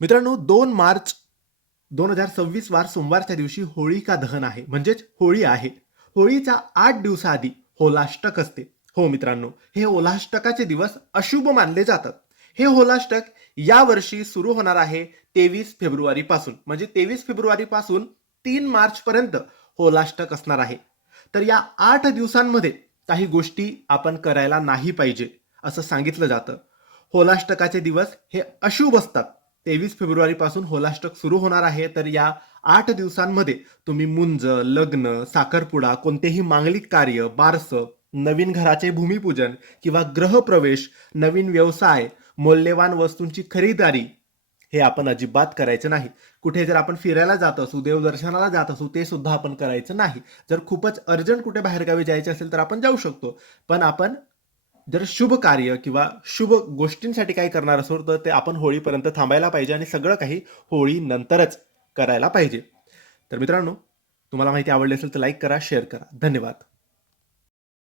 मित्रांनो, 2 मार्च 2026 वार सोमवारच्या दिवशी होळिका दहन आहे, म्हणजेच होळी आहे. होळीच्या 8 दिवसाआधी होलाष्टक असते. हो मित्रांनो, हे होलाष्टकाचे दिवस अशुभ मानले जातात. हे होलाष्टक यावर्षी सुरू होणार आहे 23 फेब्रुवारी पासून, म्हणजे 23 फेब्रुवारी पासून 3 मार्च पर्यंत होलाष्टक असणार आहे. तर या 8 दिवसांमध्ये काही गोष्टी आपण करायला नाही पाहिजे असं सांगितलं जातं. होलाष्टकाचे दिवस हे अशुभ असतात. 23 फेब्रुवारी पासून होलाष्टक सुरू होणार आहे. तर या 8 दिवसांमध्ये तुम्ही मुंज, लग्न, साखरपुडा, कोणतेही मांगलिक कार्य, बारसं, नवीन घराचे भूमिपूजन किंवा ग्रहप्रवेश, नवीन व्यवसाय, मौल्यवान वस्तूंची खरीदारी हे आपण अजिबात करायचं नाही. कुठे जर आपण फिरायला जात असू, देवदर्शनाला जात असू, ते सुद्धा आपण करायचं नाही. जर खूपच अर्जंट कुठे बाहेरगावी जायचे असेल तर आपण जाऊ शकतो. पण आपण जर शुभ कार्य किंवा शुभ गोष्टींसाठी काही करणार असो तर ते आपण होळीपर्यंत थांबायला पाहिजे आणि सगळं काही होळी नंतरच करायला पाहिजे. तर मित्रांनो, तुम्हाला माहिती आवडली असेल तर लाईक करा, शेअर करा. धन्यवाद.